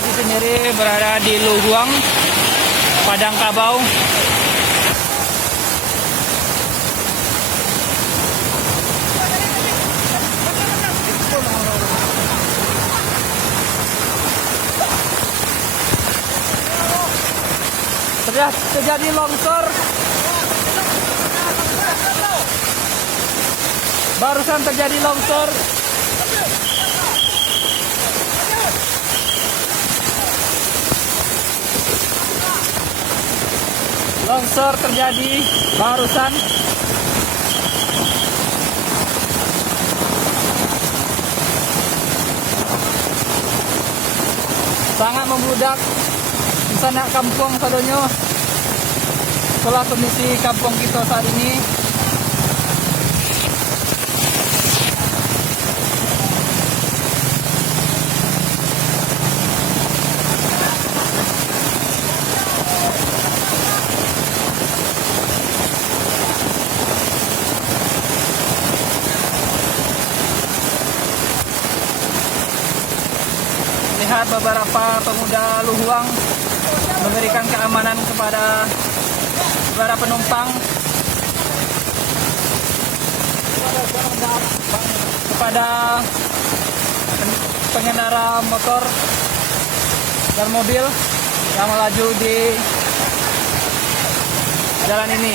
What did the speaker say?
lokasi sendiri berada di Luhuang, Padang Kabau. Terjadi longsor. Barusan terjadi longsor. Longsor terjadi barusan. Sangat membludak di sana kampung sadonyo. Itulah kondisi kampung kita saat ini. Lihat beberapa pemuda Luhuang memberikan keamanan kepada para penumpang, kepada pengendara motor dan mobil yang melaju di jalan ini.